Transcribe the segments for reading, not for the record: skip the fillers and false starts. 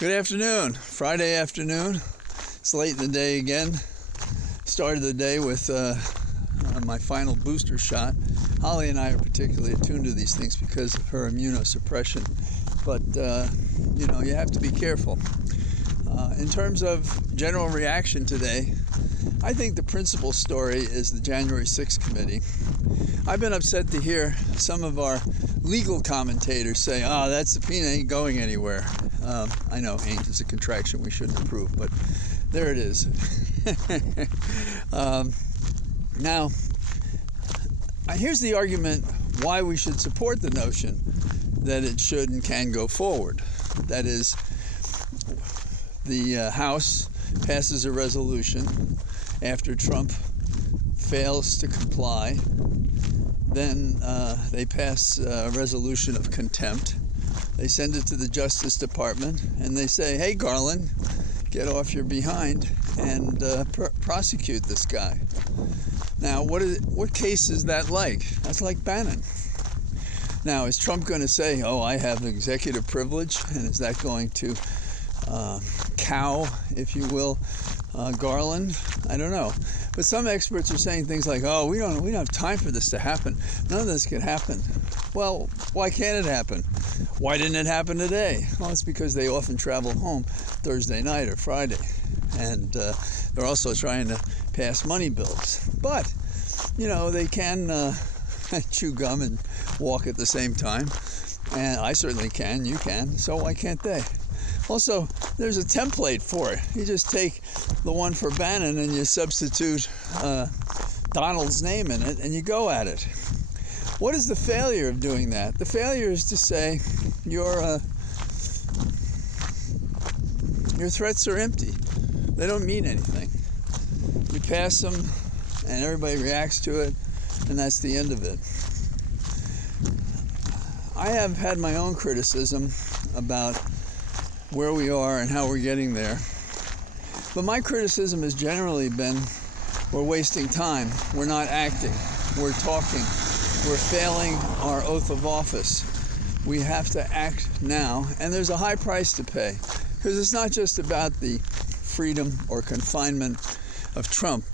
Good afternoon. Friday afternoon. It's late in the day again. Started the day with my final booster shot. Holly and I are particularly attuned to these things because of her immunosuppression. But, you have to be careful. In terms of general reaction today, I think the principal story is the January 6th committee. I've been upset to hear some of our legal commentators say, that subpoena ain't going anywhere. I know ain't is a contraction we shouldn't approve, but there it is. Now, here's the argument why we should support the notion that it should and can go forward. That is, the House passes a resolution after Trump fails to comply. Then they pass a resolution of contempt. They send it to the Justice Department and they say, hey, Garland, get off your behind and prosecute this guy. Now, what case is that like? That's like Bannon. Now, is Trump going to say, I have executive privilege, and is that going to cow, if you will, Garland? I don't know. But some experts are saying things like, we don't have time for this to happen. None of this can happen. Well, why can't it happen? Why didn't it happen today? Well, it's because they often travel home Thursday night or Friday. And they're also trying to pass money bills. But, they can chew gum and walk at the same time. And I certainly can, you can, so why can't they? Also, there's a template for it. You just take the one for Bannon and you substitute Donald's name in it and you go at it. What is the failure of doing that? The failure is to say your threats are empty. They don't mean anything. You pass them and everybody reacts to it, and that's the end of it. I have had my own criticism about where we are and how we're getting there. But my criticism has generally been we're wasting time. We're not acting. We're talking. We're failing our oath of office. We have to act now, and there's a high price to pay, because it's not just about the freedom or confinement of Trump.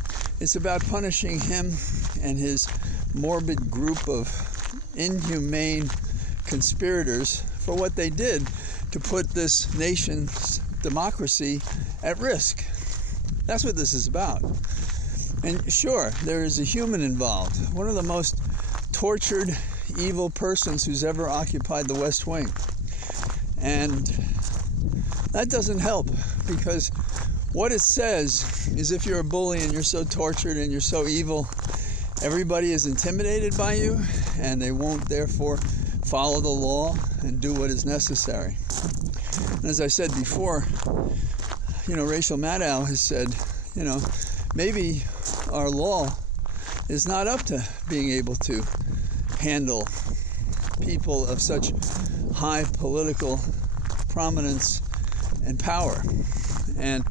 It's about punishing him and his morbid group of inhumane conspirators for what they did to put this nation's democracy at risk. That's what this is about. And sure, there is a human involved, one of the most tortured, evil persons who's ever occupied the West Wing. And that doesn't help, because what it says is if you're a bully and you're so tortured and you're so evil, everybody is intimidated by you and they won't therefore follow the law and do what is necessary. And as I said before, Rachel Maddow has said, maybe our law is not up to being able to handle people of such high political prominence and power. And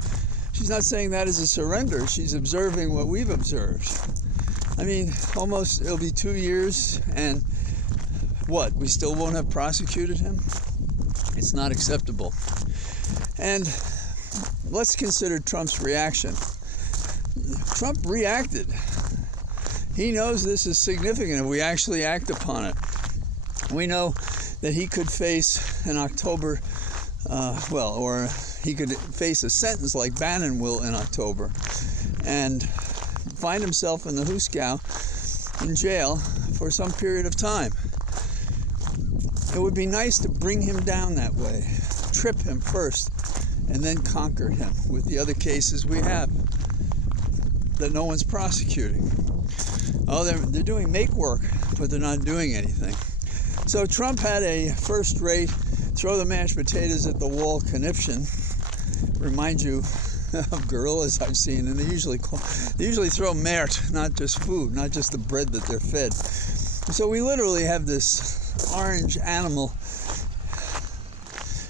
she's not saying that as a surrender. She's observing what we've observed. It'll be 2 years, and we still won't have prosecuted him? It's not acceptable. And let's consider Trump's reaction. Trump reacted. He knows this is significant if we actually act upon it. We know that he could face an October, or he could face a sentence like Bannon will in October and find himself in the Huskow in jail for some period of time. It would be nice to bring him down that way, trip him first, and then conquer him with the other cases we have that no one's prosecuting. They're doing make work, but they're not doing anything. So Trump had a first-rate throw the mashed potatoes at the wall conniption. Remind you of gorillas I've seen, and they usually throw mert, not just food, not just the bread that they're fed. So we literally have this orange animal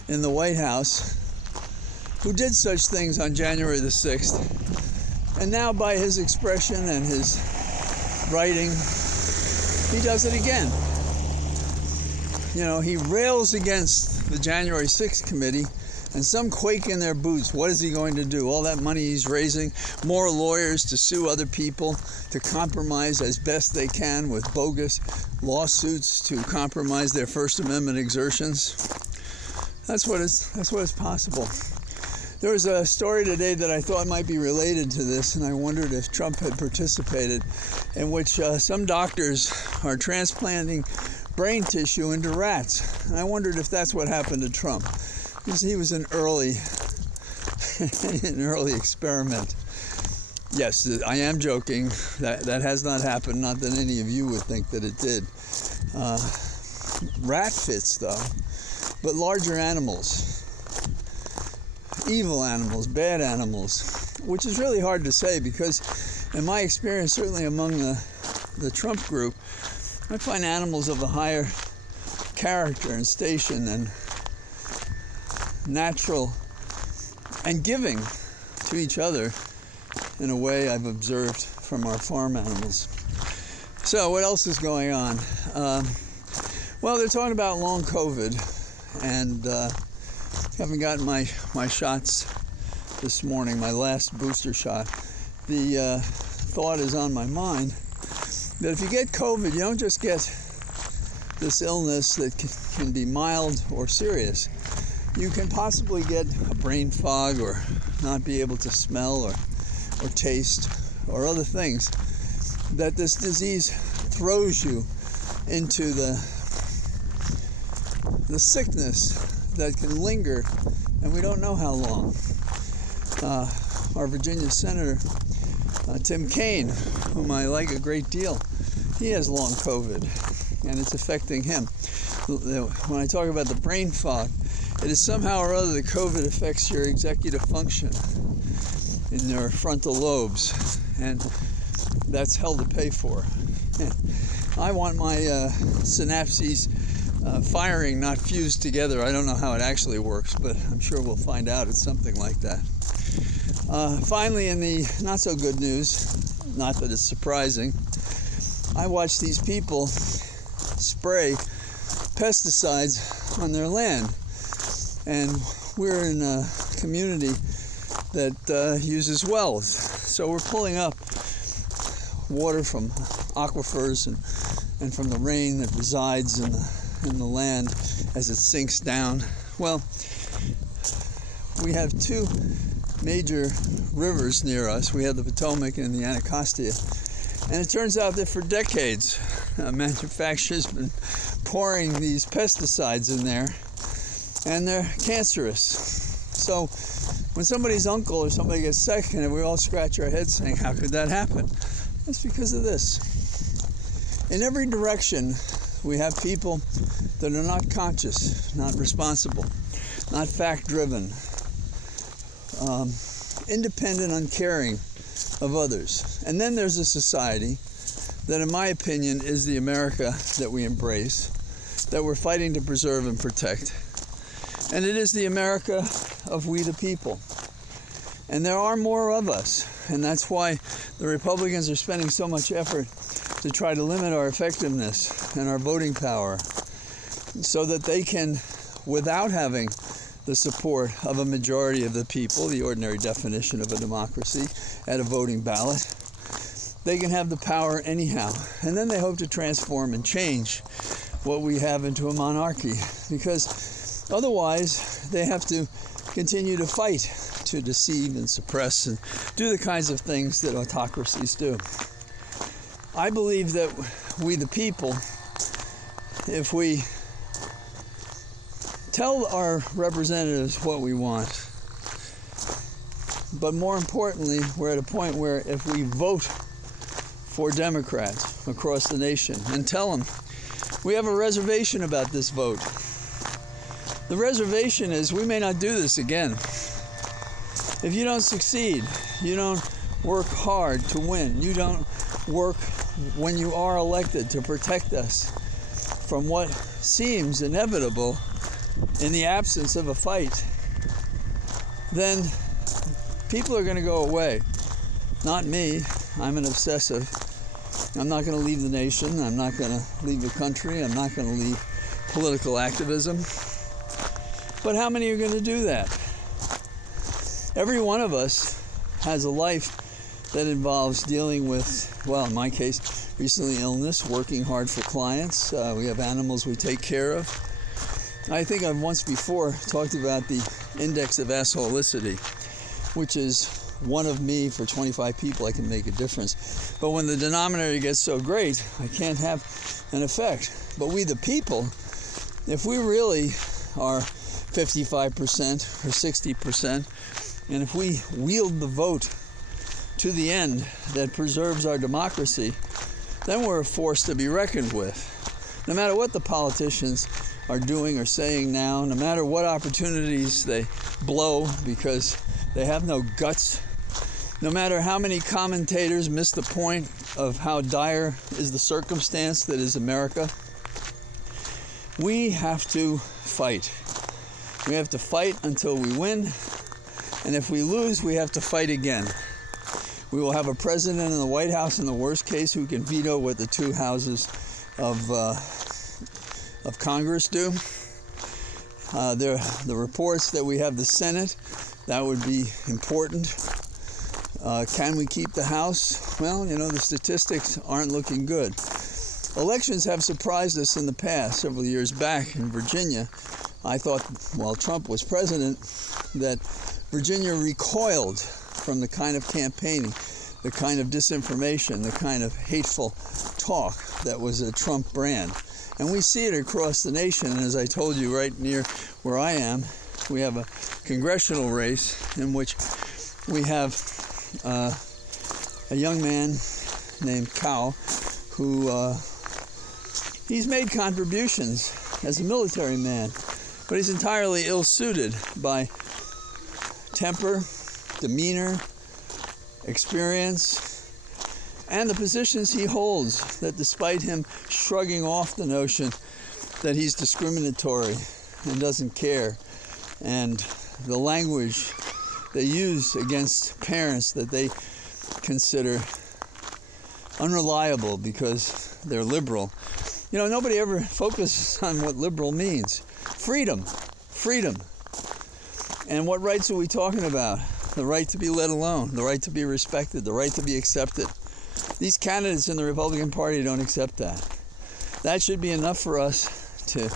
in the White House who did such things on January the 6th, and now by his expression and his writing, he does it again. He rails against the January 6th committee And some quake in their boots. What is he going to do? All that money he's raising, more lawyers to sue other people, to compromise as best they can with bogus lawsuits to compromise their First Amendment exertions. That's what is possible. There was a story today that I thought might be related to this, and I wondered if Trump had participated, in which some doctors are transplanting brain tissue into rats. And I wondered if that's what happened to Trump, because he was an early experiment. Yes, I am joking. That has not happened. Not that any of you would think that it did. Rat fits, though, but larger animals. Evil animals, bad animals, which is really hard to say because in my experience, certainly among the Trump group, I find animals of a higher character and station and natural and giving to each other in a way I've observed from our farm animals. So what else is going on? Well, they're talking about long COVID, and haven't gotten my shots this morning, my last booster shot. The thought is on my mind that if you get COVID, you don't just get this illness that can be mild or serious. You can possibly get a brain fog or not be able to smell or taste or other things, that this disease throws you into the sickness that can linger, and we don't know how long. Our Virginia Senator, Tim Kaine, whom I like a great deal, he has long COVID, and it's affecting him. When I talk about the brain fog, it is somehow or other that COVID affects your executive function in your frontal lobes, and that's hell to pay for. I want my synapses firing, not fused together. I don't know how it actually works, but I'm sure we'll find out. It's something like that. Finally, in the not so good news, not that it's surprising, I watched these people spray pesticides on their land. And we're in a community that uses wells. So we're pulling up water from aquifers and from the rain that resides in the land as it sinks down. Well, we have two major rivers near us. We have the Potomac and the Anacostia. And it turns out that for decades, manufacturers have been pouring these pesticides in there, and they're cancerous. So when somebody's uncle or somebody gets sick, and we all scratch our heads saying, how could that happen? It's because of this. In every direction, we have people that are not conscious, not responsible, not fact-driven, independent, uncaring of others. And then there's a society that, in my opinion, is the America that we embrace, that we're fighting to preserve and protect. And it is the America of we the people. And there are more of us. And that's why the Republicans are spending so much effort to try to limit our effectiveness and our voting power so that they can, without having the support of a majority of the people, the ordinary definition of a democracy, at a voting ballot, they can have the power anyhow. And then they hope to transform and change what we have into a monarchy, because otherwise they have to continue to fight to deceive and suppress and do the kinds of things that autocracies do. I believe that we the people, if we tell our representatives what we want, but more importantly, we're at a point where if we vote for Democrats across the nation and tell them we have a reservation about this vote. The reservation is we may not do this again. If you don't succeed, you don't work hard to win, you don't work when you are elected to protect us from what seems inevitable in the absence of a fight, then people are going to go away. Not me. I'm an obsessive. I'm not going to leave the nation. I'm not going to leave the country. I'm not going to leave political activism. But how many are going to do that? Every one of us has a life that involves dealing with, well, in my case, recently illness, working hard for clients. We have animals we take care of. I think I've once before talked about the index of assholicity, which is one of me for 25 people. I can make a difference. But when the denominator gets so great, I can't have an effect. But we, the people, if we really are 55% or 60%, and if we wield the vote to the end that preserves our democracy, then we're a force to be reckoned with. No matter what the politicians are doing or saying now, no matter what opportunities they blow because they have no guts, no matter how many commentators miss the point of how dire is the circumstance that is America, we have to fight. We have to fight until we win, and if we lose, we have to fight again. We will have a president in the White House, in the worst case, who can veto what the two houses of Congress do. The reports that we have the Senate, that would be important. Can we keep the House? Well, the statistics aren't looking good. Elections have surprised us in the past. Several years back in Virginia, I thought, while Trump was president, that Virginia recoiled from the kind of campaigning, the kind of disinformation, the kind of hateful talk that was a Trump brand. And we see it across the nation. And as I told you, right near where I am, we have a congressional race in which we have a young man named Cow who he's made contributions as a military man, but he's entirely ill-suited by temper, demeanor, experience, and the positions he holds, that despite him shrugging off the notion that he's discriminatory and doesn't care, and the language they use against parents that they consider unreliable because they're liberal. Nobody ever focuses on what liberal means. Freedom. And what rights are we talking about? The right to be let alone, the right to be respected, the right to be accepted. These candidates in the Republican Party don't accept that. That should be enough for us to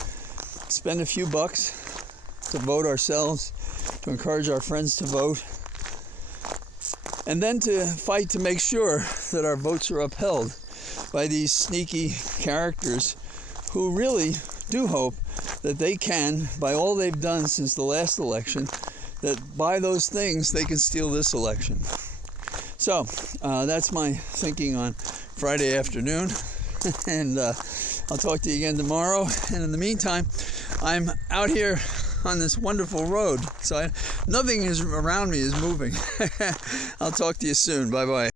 spend a few bucks to vote ourselves, to encourage our friends to vote, and then to fight to make sure that our votes are upheld by these sneaky characters who really do hope that they can, by all they've done since the last election, that by those things they can steal this election. So that's my thinking on Friday afternoon, and I'll talk to you again tomorrow. And in the meantime, I'm out here on this wonderful road, so nothing around me is moving. I'll talk to you soon. Bye-bye.